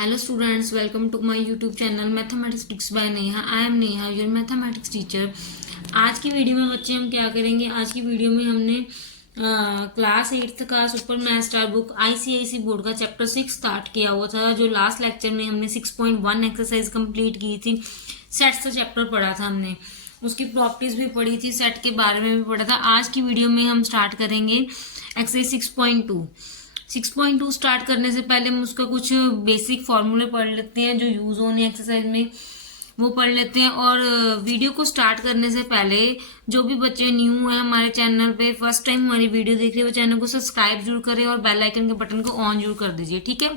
Hello students, welcome to my YouTube channel Mathematics Tricks by Neha. I am Neha, your mathematics teacher. आज की video में बच्चे हम क्या करेंगे? आज की वीडियो में हमने क्लास 8th का super math star book ICIC board का चैप्टर 6 स्टार्ट किया हुआ था। जो लास्ट लेक्चर में हमने 6.1 एक्सरसाइज कंप्लीट की थी, सेट्स का चैप्टर पढ़ा था हमने, उसकी प्रॉपर्टीज भी पढ़ी थी, सेट के बारे में भी पढ़ा था। आज की वीडियो में हम स्टार्ट करेंगे एक्सरसाइज 6.2। 6.2 स्टार्ट करने से पहले हम उसका कुछ बेसिक फॉर्मूले पढ़ लेते हैं जो यूज होने एक्सरसाइज में, वो पढ़ लेते हैं। और वीडियो को स्टार्ट करने से पहले जो भी बच्चे न्यू है हमारे चैनल पे, फर्स्ट टाइम हमारी वीडियो देख रहे हो, चैनल को सब्सक्राइब जरूर करें और बेल आइकन के बटन को ऑन जरूर कर दीजिए, ठीक है।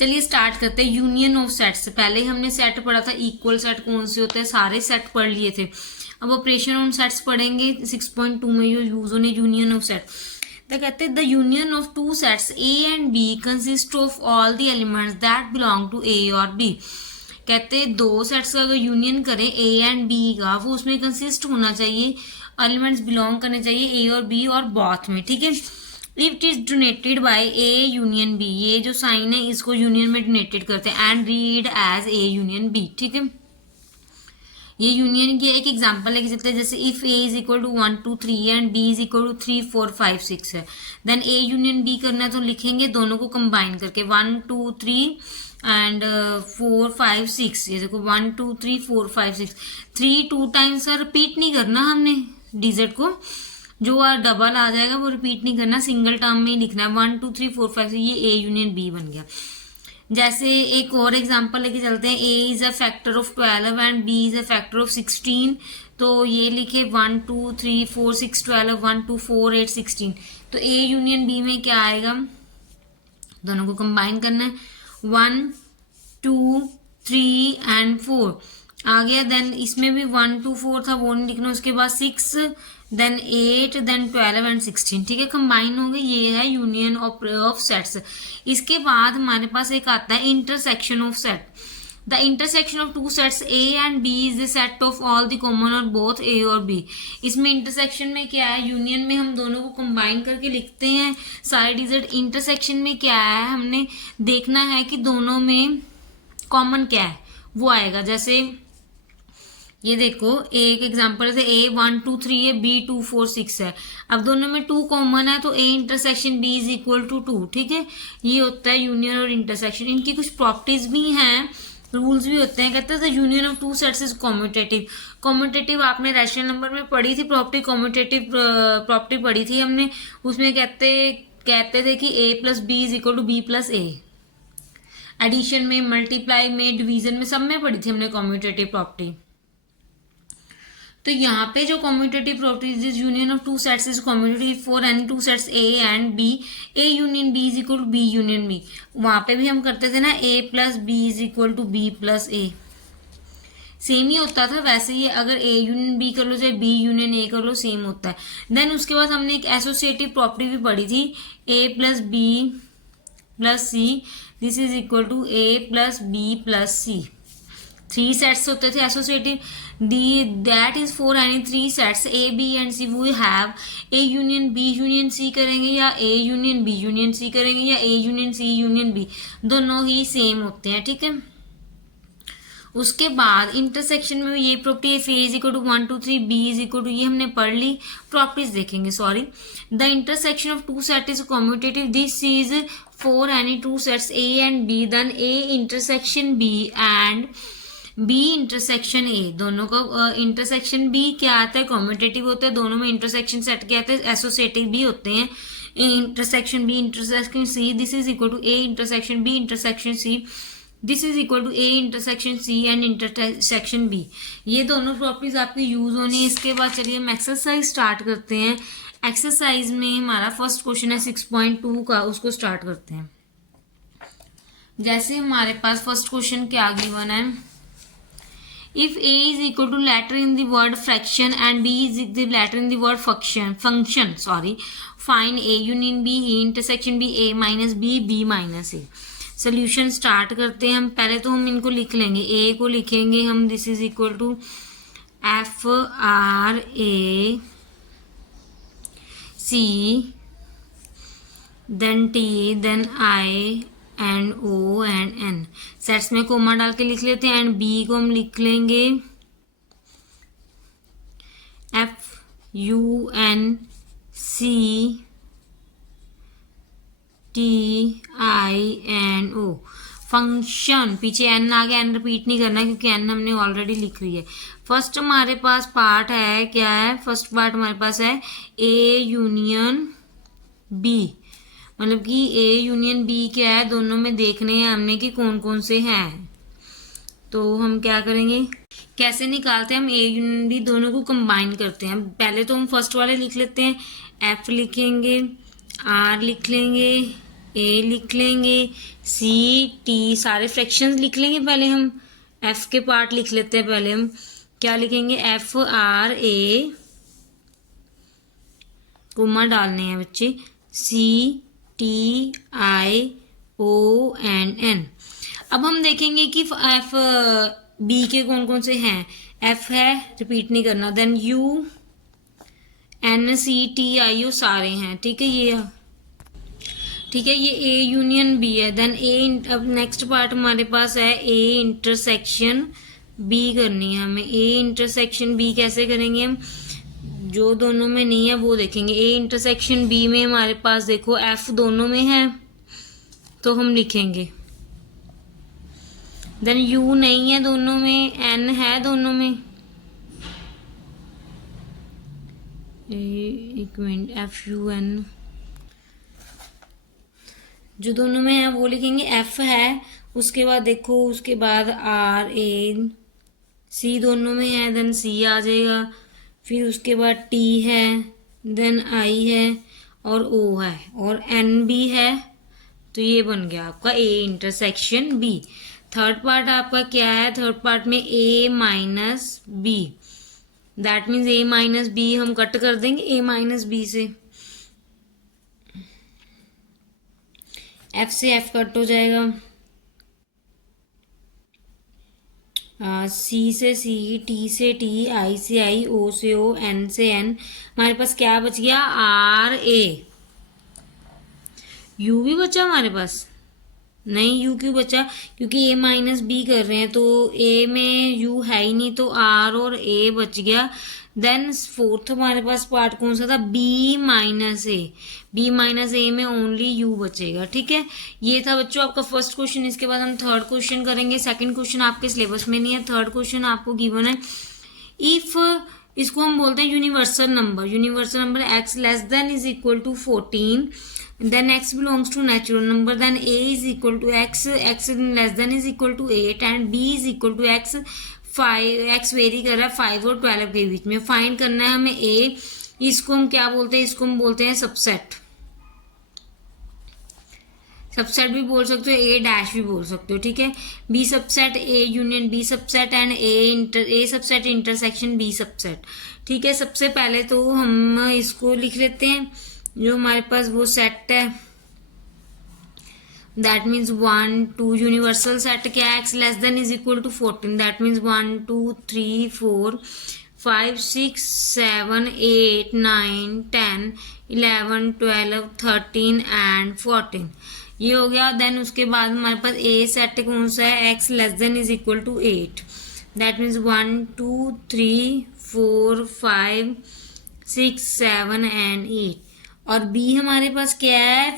चलिए स्टार्ट करते हैं। यूनियन ऑफ सेट्स, पहले हमने सेट पढ़ा था, इक्वल सेट कौन से होते हैं, सारे सेट पढ़ लिए थे। अब ऑपरेशन ऑन सेट्स पढ़ेंगे 6.2 में जो यूज होने यूनियन ऑफ सेट। तो कहते हैं the union of two sets A and B consist of all the elements that belong to A और बी। कहते हैं दो सेट्स का अगर यूनियन करें ए एंड बी का, वो उसमें कंसिस्ट होना चाहिए, एलिमेंट्स बिलोंग करने चाहिए ए और बी और बॉथ में, ठीक है। If it is donated by A union B, ये जो साइन है इसको यूनियन में डोनेटेड करते हैं, and read as A union B, ठीक है। ये यूनियन की एक एग्जांपल लेके चलते हैं, जैसे if A is equal to 1 2 3 and B is equal to 3 4 5 6 है, देन ए यूनियन बी करना है तो लिखेंगे दोनों को कंबाइन करके 1 2 3 एंड 4 5 6। ये देखो 1 2 3 4 5 6, 3 2 टाइम्स रिपीट नहीं करना हमने डिजिट को, जो डबल आ जाएगा वो रिपीट नहीं करना, सिंगल टर्म में ही लिखना है 1 2 3 4 5 6। ये ए यूनियन बी बन गया। जैसे एक और एग्जांपल लेके चलते हैं, A is a factor of 12 and B is a factor of 16। तो ये लिखे 1 2 3 4 6 12 1 2 4 8 16। तो ए यूनियन बी में क्या आएगा, दोनों को कंबाइन करना है, 1 2 3 एंड 4 आ गया। देन इसमें भी 1 2 4 था, वो नहीं लिखना, उसके बाद 6 देन 8 देन 12 एंड 16, ठीक है, कंबाइन हो गई। ये है यूनियन ऑफ सेट्स। इसके बाद हमारे पास एक आता है intersection of set. The intersection of two sets A and B is the set of all the common और बोथ ए और बी। इसमें इंटरसेक्शन में क्या है, यूनियन में हम दोनों को कंबाइन करके लिखते हैं सारे डिजिट। इंटरसेक्शन में क्या है, हमने देखना है कि दोनों में कॉमन क्या है वो आएगा। जैसे ये देखो एक एग्जांपल से ए 1 2 3 है, बी 2 4 6 है। अब दोनों में 2 कॉमन है तो A intersection B is equal to 2, ठीक है। ये होता है यूनियन और इंटरसेक्शन। इनकी कुछ प्रॉपर्टीज भी हैं, रूल्स भी होते हैं। कहते हैं the union of two sets is commutative. Commutative आपने रैशनल नंबर में पढ़ी थी प्रॉपर्टी, कॉम्यूटेटिव प्रॉपर्टी पढ़ी थी हमने। उसमें कहते थे कि A plus B is equal to B plus A. Addition में, मल्टीप्लाई में, डिवीजन में, सब में पढ़ी थी हमने कॉम्यूटेटिव प्रॉपर्टी। तो यहाँ पे जो commutative properties is union of two sets is commutative for any two sets A and B, A union B is equal to B union B. वहां पे भी हम करते थे ना, A plus B is equal to B plus A, same ही होता था। वैसे ही अगर ए यूनियन बी कर लो चाहे बी यूनियन ए कर लो, सेम होता है। देन उसके बाद हमने एक एसोसिएटिव प्रॉपर्टी भी पढ़ी थी, A plus B plus C this is equal to A plus B plus C. 3 sets होते थे associative, that is for any 3 sets A B and C we have A union B union C करेंगे, या A union B union C करेंगे, या A union C union B, दोनों ही same होते हैं, ठीक है। उसके बाद इंटरसेक्शन में ये प्रॉपर्टी है, A is equal to 1 2 3 B is equal to, ये हमने पढ़ ली, प्रॉपर्टीज देखेंगे, sorry. The intersection of two set is commutative, this is for any two sets A and B, then A intersection B and B intersection A. दोनों का intersection B क्या आता है, कॉम्यूटेटिव होता है। दोनों में इंटरसेक्शन सेट क्या आते हैं, एसोसिएटिव भी होते हैं। A intersection B intersection C this is equal to A intersection B intersection C this is equal to A intersection C and intersection B. ये दोनों प्रॉपर्टीज आपकी यूज होनी है। इसके बाद चलिए हम एक्सरसाइज स्टार्ट करते हैं। एक्सरसाइज में हमारा फर्स्ट क्वेश्चन है 6.2 का, उसको स्टार्ट करते हैं। जैसे हमारे पास फर्स्ट क्वेश्चन क्या गिवन है, if a is equal to letter in the word fraction and b is the letter in the word function, find a union b, a intersection b, a minus b, b minus a। Solution start करते हैं हम। पहले तो हम इनको लिख लेंगे, a को लिखेंगे हम this is equal to F R A C, then T, then I and O and N. Sets में कोमा डाल के लिख लेते हैं। एंड बी को हम लिख लेंगे FUNCTINO। फंक्शन, पीछे एन आ गया, एन रिपीट नहीं करना क्योंकि एन हमने ऑलरेडी लिख ली है। फर्स्ट हमारे पास पार्ट है, क्या है फर्स्ट पार्ट हमारे पास है ए यूनियन बी। मतलब कि ए यूनियन बी क्या है, दोनों में देखने हैं हमने कि कौन कौन से हैं। तो हम क्या करेंगे, कैसे निकालते हैं हम ए यूनियन बी, दोनों को कंबाइन करते हैं। पहले तो हम फर्स्ट वाले लिख लेते हैं। एफ लिखेंगे, आर लिख लेंगे, ए लिख लेंगे, सी टी, सारे फ्रैक्शंस लिख लेंगे। पहले हम एफ के पार्ट लिख लेते हैं। पहले हम क्या लिखेंगे, एफ आर ए, कोमा डालने हैं बच्चे, C T I O and N. अब हम देखेंगे कि एफ बी के कौन कौन से हैं। एफ है, रिपीट नहीं करना, then U N C T I O सारे हैं, ठीक है। ये ठीक है, ये ए यूनियन बी है। देन ए, अब नेक्स्ट पार्ट हमारे पास है ए इंटरसेक्शन बी करनी है हमें। ए इंटरसेक्शन बी कैसे करेंगे हम, जो दोनों में नहीं है वो देखेंगे। ए इंटरसेक्शन बी में हमारे पास देखो एफ दोनों में है तो हम लिखेंगे। देन यू नहीं है दोनों में, एन है दोनों में, एक मिनट, एफ यू एन जो दोनों में है वो लिखेंगे। एफ है, उसके बाद देखो, उसके बाद आर ए, सी दोनों में है, देन सी आ जाएगा। फिर उसके बाद टी है, देन आई है और ओ है और एन भी है। तो ये बन गया आपका A intersection B. Third part आपका क्या है, थर्ड पार्ट में A minus B, that means A minus B हम कट कर देंगे ए माइनस बी से। एफ से एफ कट हो जाएगा, सी से सी, टी से टी, आई से आई, ओ से ओ, एन से एन। हमारे पास क्या बच गया, आर ए। यू भी बचा हमारे पास, नहीं यू क्यों बचा, क्योंकि ए माइनस बी कर रहे हैं तो ए में यू है ही नहीं, तो आर और ए बच गया। देन फोर्थ हमारे पास पार्ट कौन सा था, बी माइनस ए। बी माइनस ए में ओनली यू बचेगा, ठीक है। ये था बच्चों आपका फर्स्ट क्वेश्चन। इसके बाद हम थर्ड क्वेश्चन करेंगे। सेकंड क्वेश्चन आपके सिलेबस में नहीं है, थर्ड क्वेश्चन आपको गिवन है। इफ, इसको हम बोलते हैं universal number. Universal number x less than is equal to 14, then x belongs to natural number, then a is equal to x, x less than is equal to 8 and b is equal to x 5, x very कर रहा है 5 और 12 के बीच में। Find करना है हमें a, इसको हम क्या बोलते हैं, इसको हम बोलते हैं सबसेट। सबसेट भी बोल सकते हो, ए डैश भी बोल सकते हो, ठीक है। B subset A union B subset and A subset intersection B subset, ठीक है। सबसे पहले तो हम इसको लिख लेते हैं, जो हमारे पास वो सेट है, दैट मीन्स 1 2, यूनिवर्सल सेट क्या है, x less than is equal to 14, that means 1 2 3 4 5 6 7 8 9 10 11 12 13 and 14, ये हो गया। देन उसके बाद हमारे पास ए सेट कौन सा है, x less than is equal to 8, that means 1 2 3 4 5 6 7 and 8। और बी हमारे पास क्या है,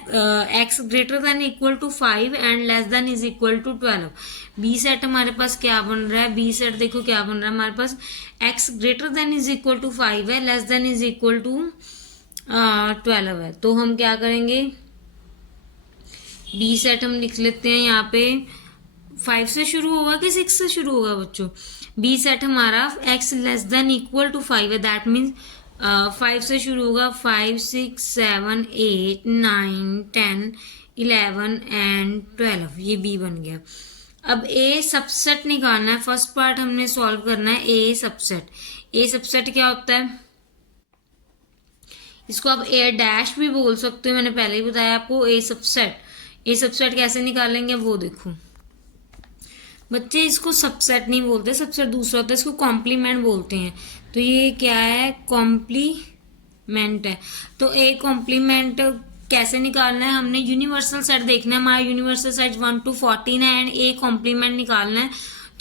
x greater than equal to 5 and less than is equal to 12। B set हमारे पास क्या बन रहा है, बी सेट देखो क्या बन रहा है हमारे पास, X greater than is equal to 5 है, less than is equal to 12 है। तो हम क्या करेंगे, बी सेट हम लिख लेते हैं यहाँ पे, 5 से शुरू होगा कि 6 से शुरू होगा बच्चों। बी सेट हमारा x less than equal to 5 है, दैट मीन्स 5 से शुरू होगा, 5 6 7 8 9 10 11 एंड 12, ये बी बन गया। अब ए सबसेट निकालना है, फर्स्ट पार्ट हमने सॉल्व करना है ए सबसेट। ए सबसेट क्या होता है, इसको आप ए डैश भी बोल सकते हो, मैंने पहले ही बताया आपको। ए सबसेट कैसे निकालेंगे वो देखो बच्चे, इसको सबसेट नहीं बोलते, सबसेट दूसरा होता है, इसको कॉम्प्लीमेंट बोलते हैं। तो ये क्या है, कॉम्प्लीमेंट है। तो ए कॉम्प्लीमेंट कैसे निकालना है, हमने यूनिवर्सल सेट देखना है। हमारा यूनिवर्सल सेट 1 to 14 है एंड ए कॉम्प्लीमेंट निकालना है।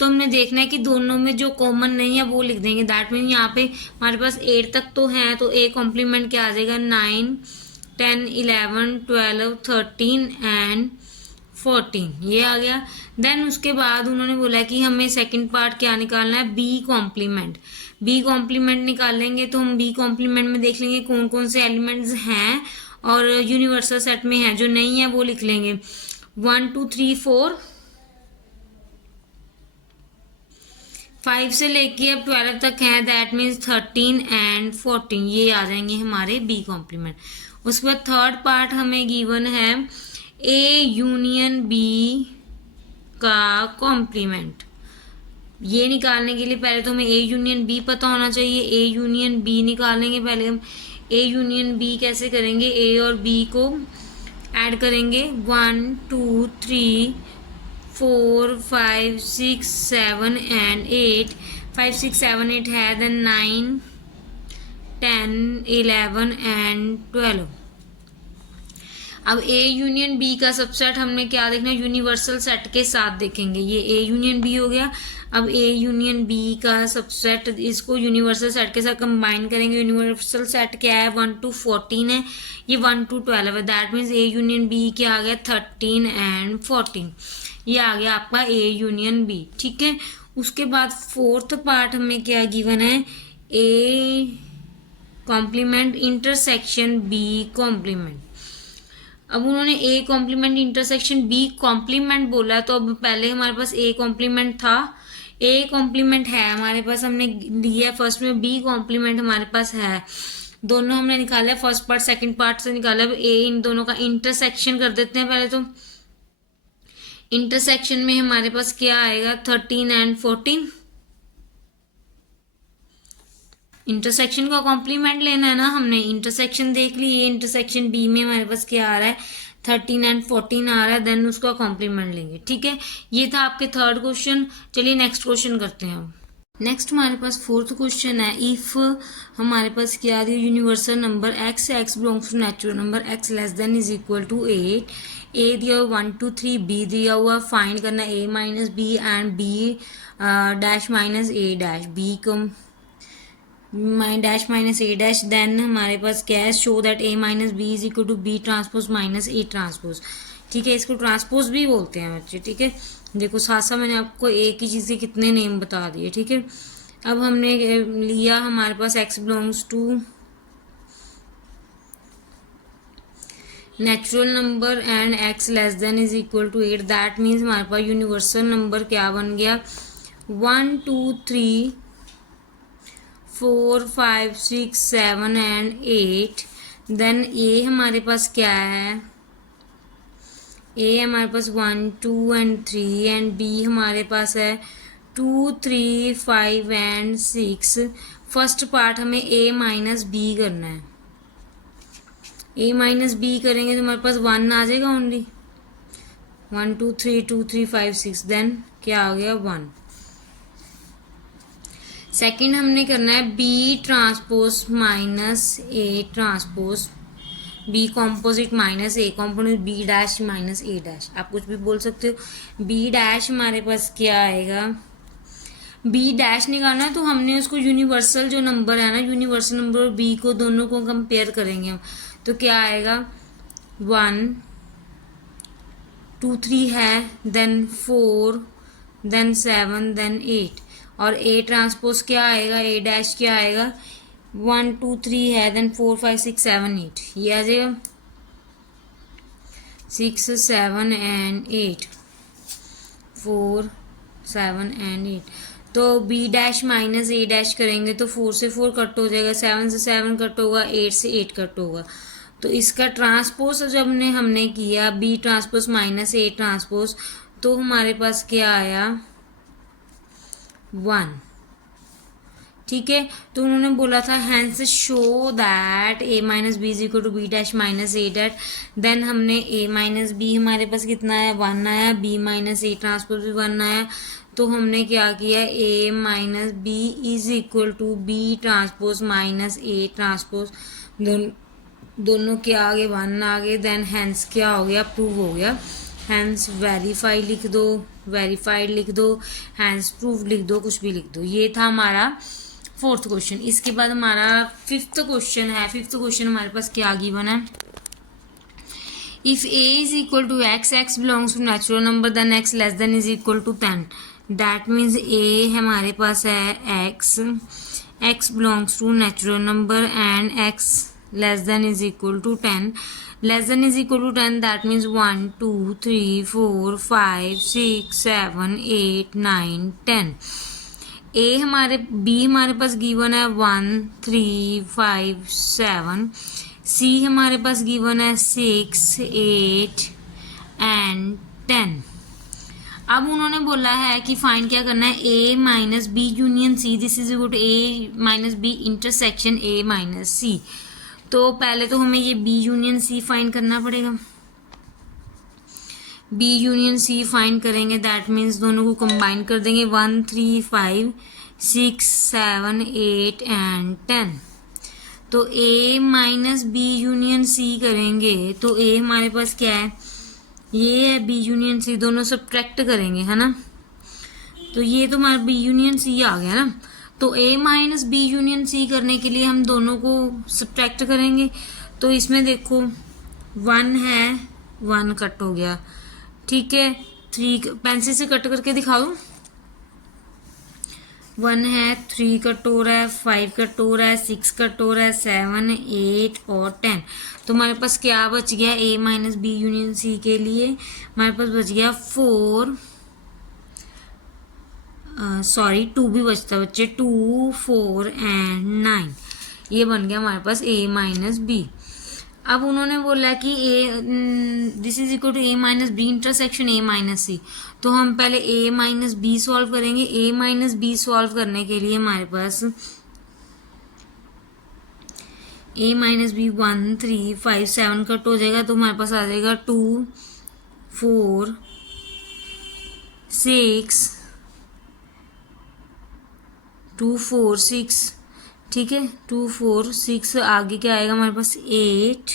तो हमने देखना है कि दोनों में जो कॉमन नहीं है वो लिख देंगे। दैट मीन यहाँ पे हमारे पास 8 तक तो है, तो ए कॉम्प्लीमेंट क्या आ जाएगा, 9 10 11 12 13 एंड 14, ये आ गया। देन उसके बाद उन्होंने बोला कि हमें सेकंड पार्ट क्या निकालना है, बी कॉम्प्लीमेंट। बी कॉम्प्लीमेंट निकालेंगे तो हम बी कॉम्प्लीमेंट में देख लेंगे कौन कौन से एलिमेंट्स हैं और यूनिवर्सल सेट में है, जो नहीं है वो लिख लेंगे। 1 2 3 4 5 से लेके अब 12 तक है, दैट मीन्स 13 एंड 14, ये आ जाएंगे हमारे बी कॉम्प्लीमेंट। उसके बाद थर्ड पार्ट हमें गिवन है ए यूनियन बी का कॉम्प्लीमेंट। ये निकालने के लिए पहले तो हमें ए यूनियन बी पता होना चाहिए। ए यूनियन बी निकालेंगे पहले हम। ए यूनियन बी कैसे करेंगे, ए और बी को ऐड करेंगे, 1 2 3 4 5 6 7 एंड 8, 5 6 7 8 है, देन 9 10 11 एंड 12। अब ए यूनियन बी का सबसेट हमने क्या देखना, यूनिवर्सल सेट के साथ देखेंगे। ये ए यूनियन बी हो गया। अब ए यूनियन बी का सबसेट, इसको यूनिवर्सल सेट के साथ कंबाइन करेंगे। यूनिवर्सल सेट क्या है, 1 to 14 है, ये 1 to 12 है। That means A union B क्या आ गया, 13 एंड 14, ये आ गया आपका ए यूनियन बी। ठीक है, उसके बाद फोर्थ पार्ट हमें क्या गिवन है, A complement intersection B complement. अब उन्होंने A complement intersection B complement बोला, तो अब पहले हमारे पास ए कॉम्प्लीमेंट था, ए कॉम्प्लीमेंट है हमारे पास, हमने लिया फर्स्ट में, बी कॉम्प्लीमेंट हमारे पास है, दोनों हमने निकाला है, फर्स्ट पार्ट सेकंड पार्ट से निकाला। अब ए इन दोनों का इंटरसेक्शन कर देते हैं पहले। तो इंटरसेक्शन में हमारे पास क्या आएगा, 13 एंड 14। इंटरसेक्शन का कॉम्प्लीमेंट लेना है ना हमने, इंटरसेक्शन देख ली, ये इंटरसेक्शन बी में हमारे पास क्या आ रहा है, 13 एंड 14 आ रहा है, देन उसका कॉम्प्लीमेंट लेंगे। ठीक है, ये था आपके थर्ड क्वेश्चन। चलिए नेक्स्ट क्वेश्चन करते हैं। अब नेक्स्ट हमारे पास फोर्थ क्वेश्चन है, इफ हमारे पास क्या दिया, universal number x belongs to natural number x less than is equal to 8, A दिया हुआ 1 2 3, बी दिया हुआ, फाइंड करना a minus B and B dash minus A dash, B कम dash minus A dash. Then हमारे पास क्या है, show that A minus B is equal to B transpose minus A transpose. ठीक है, इसको ट्रांसपोज भी बोलते हैं बच्चे। ठीक है, देखो साथ साथ मैंने आपको एक ही चीज़ के कितने नेम बता दिए। ठीक है, अब हमने लिया हमारे पास x belongs to natural number and x less than is equal to 8, that means हमारे पास यूनिवर्सल नंबर क्या बन गया, 1 2 3 4 5 6 7 एंड 8। देन ए हमारे पास क्या है, ए हमारे पास 1 2 एंड 3 एंड बी हमारे पास है 2 3 5 एंड 6। फर्स्ट पार्ट हमें ए माइनस बी करना है। ए माइनस बी करेंगे तो हमारे पास 1 आ जाएगा ओनली, 1 2 3 2 3 5 6, देन क्या आ गया 1। सेकंड हमने करना है B transpose minus A transpose, B composite minus A composite, B dash minus A dash, आप कुछ भी बोल सकते हो। बी डैश हमारे पास क्या आएगा, बी डैश निकालना है तो हमने उसको यूनिवर्सल जो नंबर है ना, यूनिवर्सल नंबर और बी को दोनों को कंपेयर करेंगे हम, तो क्या आएगा 1 2 3 है, देन 4, देन 7, देन 8। और ए ट्रांसपोज क्या आएगा, ए डैश क्या आएगा, 1 2 3 है, देन 4 5 6 7 8, ये आ जाएगा 6 7 एंड 8, 4 7 एंड 8। तो B dash minus A dash करेंगे तो 4 से 4 कट हो जाएगा, 7 से 7 कट होगा, 8 से 8 कट होगा। तो इसका ट्रांसपोज जब हमने किया B transpose minus A transpose, तो हमारे पास क्या आया 1। ठीक है, तो उन्होंने बोला था hence show that A minus B is equal to B dash minus A dash. Then हमने ए माइनस बी हमारे पास कितना आया, 1 आया, बी माइनस ए ट्रांसपोज भी 1 आया। तो हमने क्या किया, A minus B is equal to B transpose minus A transpose, दोनों के आगे 1 आ गए, देन हैंस क्या हो गया, प्रूव हो गया। हैंस वेरीफाई लिख दो, वेरीफाइड लिख दो, हैंस प्रूव लिख दो, कुछ भी लिख दो। ये था हमारा 4th क्वेश्चन। इसके बाद हमारा 5th क्वेश्चन है। 5th क्वेश्चन हमारे पास क्या गिवन है, if a is equal to x, x belongs to natural number, then x less than is equal to 10. That means a हमारे पास है x, x belongs to natural number and x less than is equal to 10. Less than is equal to 10, that means 1 2 3 4 5 6 7 8 9 10. a हमारे b हमारे पास given है 1 3 5 7, सी हमारे पास given है 6 8 and 10। अब उन्होंने बोला है कि फाइंड क्या करना है, a minus B union C, this is equal to a minus B intersection a minus C. तो पहले तो हमें ये b यूनियन सी फाइंड करना पड़ेगा। b यूनियन सी फाइंड करेंगे, दैट मीन्स दोनों को कंबाइन कर देंगे, 1 3 5 6 7 8 एंड 10। तो a minus B union C करेंगे तो a हमारे पास क्या है, ये है b यूनियन सी, दोनों सब्ट्रैक्ट करेंगे, है ना। तो ये तो हमारा b यूनियन सी आ गया ना। तो a minus B union C करने के लिए हम दोनों को सब्ट्रैक्ट करेंगे। तो इसमें देखो 1 है, 1 कट हो गया, ठीक है। 3 पेंसिल से कट करके दिखा दूँ, 1 है, 3 कट हो रहा है, 5 कट हो रहा है, 6 कट हो रहा है, 7 8 और 10। तो हमारे पास क्या बच गया, a minus B union C के लिए हमारे पास बच गया 4, सॉरी 2 भी बचता बच्चे, 2 4 एंड 9। ये बन गया हमारे पास a माइनस बी। अब उन्होंने बोला कि this is equal to a minus B intersection a minus C. तो हम पहले a माइनस बी सॉल्व करेंगे। a माइनस बी सॉल्व करने के लिए हमारे पास a माइनस बी 1 3 5 7 कट हो जाएगा, तो हमारे पास आ जाएगा 2 4 6 2 4 6, ठीक है। 2 4 6 आगे क्या आएगा हमारे पास, 8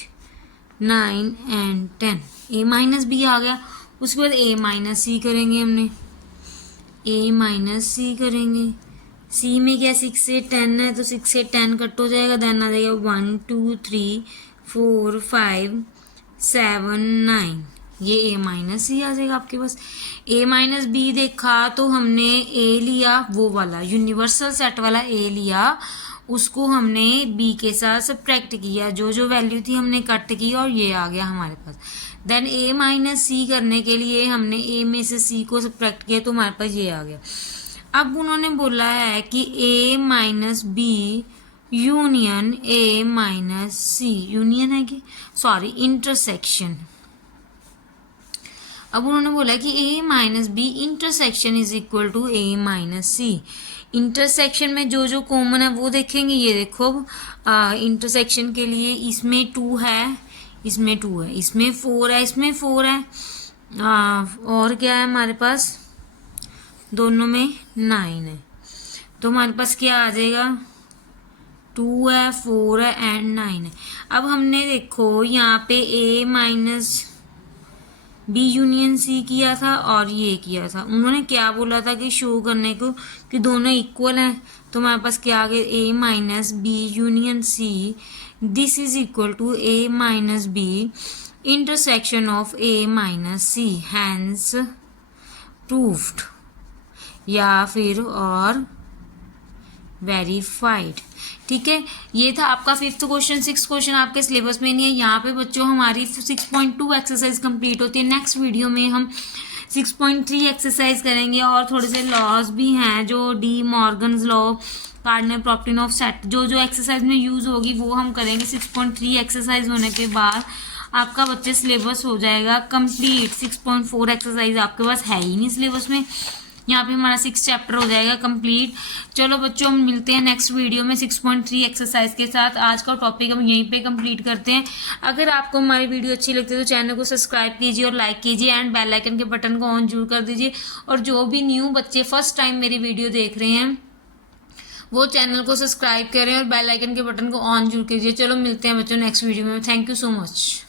9 एंड 10। a माइनस बी आ गया। उसके बाद a माइनस सी करेंगे, हमने a माइनस सी करेंगे। c में क्या 6 से 10 है, तो 6 से 10 कट हो जाएगा, देन आ जाएगा 1 2 3 4 5 7 9। ये a माइनस सी आ जाएगा आपके पास। a माइनस बी देखा तो हमने a लिया, वो वाला यूनिवर्सल सेट वाला a लिया, उसको हमने b के साथ सब्ट्रैक्ट किया, जो जो वैल्यू थी हमने कट की और ये आ गया हमारे पास। देन a माइनस सी करने के लिए हमने a में से c को सब्ट्रैक्ट किया, तो हमारे पास ये आ गया। अब उन्होंने बोला है कि a minus B union a minus C, union है कि सॉरी इंटरसेक्शन। अब उन्होंने बोला कि a minus B intersection is equal to a minus C. Intersection में जो जो कॉमन है वो देखेंगे। ये देखो इंटरसेक्शन के लिए इसमें 2 है, इसमें 2 है, इसमें 4 है, इसमें 4 है, और क्या है हमारे पास, दोनों में 9 है। तो हमारे पास क्या आ जाएगा, 2 है 4 है एंड 9 है। अब हमने देखो यहाँ पे a minus B union C किया था और ये किया था। उन्होंने क्या बोला था कि शो करने को कि दोनों इक्वल हैं। तो हमारे पास क्या आ गया, a minus B union C, this is equal to a minus B intersection of a minus C, hence proved या फिर और वेरीफाइड। ठीक है, ये था आपका 5th क्वेश्चन। 6th क्वेश्चन आपके सिलेबस में नहीं है। यहाँ पे बच्चों हमारी 6.2 एक्सरसाइज कंप्लीट होती है। नेक्स्ट वीडियो में हम 6.3 एक्सरसाइज करेंगे और थोड़े से लॉज भी हैं, जो D Morgan's law, cardinal property of set, जो जो एक्सरसाइज में यूज होगी वो हम करेंगे। 6.3 एक्सरसाइज होने के बाद आपका बच्चे सिलेबस हो जाएगा कंप्लीट। 6.4 एक्सरसाइज आपके पास है ही नहीं सिलेबस में। यहाँ पे हमारा 6 चैप्टर हो जाएगा कंप्लीट। चलो बच्चों, हम मिलते हैं नेक्स्ट वीडियो में 6.3 एक्सरसाइज के साथ। आज का टॉपिक हम यहीं पे कंप्लीट करते हैं। अगर आपको हमारी वीडियो अच्छी लगती है तो चैनल को सब्सक्राइब कीजिए और लाइक कीजिए एंड बेल आइकन के बटन को ऑन जरूर कर दीजिए। और जो भी न्यू बच्चे फर्स्ट टाइम मेरी वीडियो देख रहे हैं वो चैनल को सब्सक्राइब करें और बेल आइकन के बटन को ऑन जरूर कीजिए। चलो मिलते हैं बच्चों नेक्स्ट वीडियो में। Thank you so much.